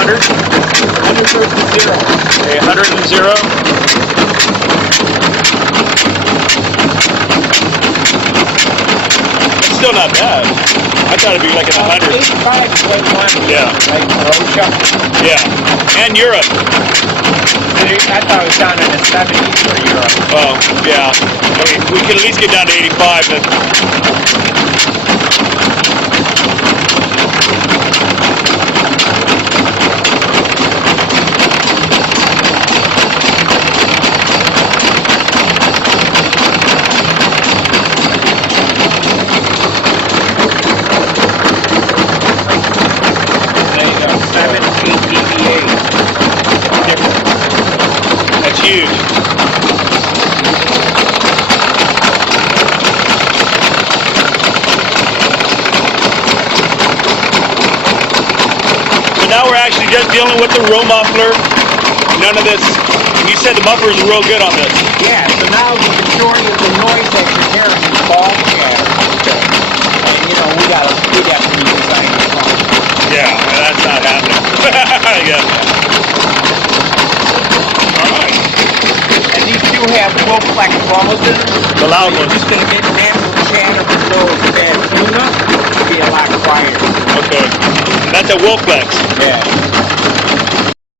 100? 100 versus 0. Okay, 100 and 0. It's still not bad. I thought it'd be like in the 100s. 85 is what you want. Yeah. Like Russia. Yeah. And Europe. I thought it was down in the 70s for Europe. Oh, yeah. I mean, we could at least get down to 85 then. That's huge. So now we're actually just dealing with the row muffler. None of this. You said the mufflers are real good on this. Yeah, so now the majority of the noise that you're hearing is ball chatter. And you know, we got to redesign the pump. Yeah, that's not happening. Yeah. Alright. And these do have low-flex rumbles in them. The loud You're ones. just going to get natural chatter from those that tune up to be a lot quieter. Okay. And that's a Wolflex. Yeah.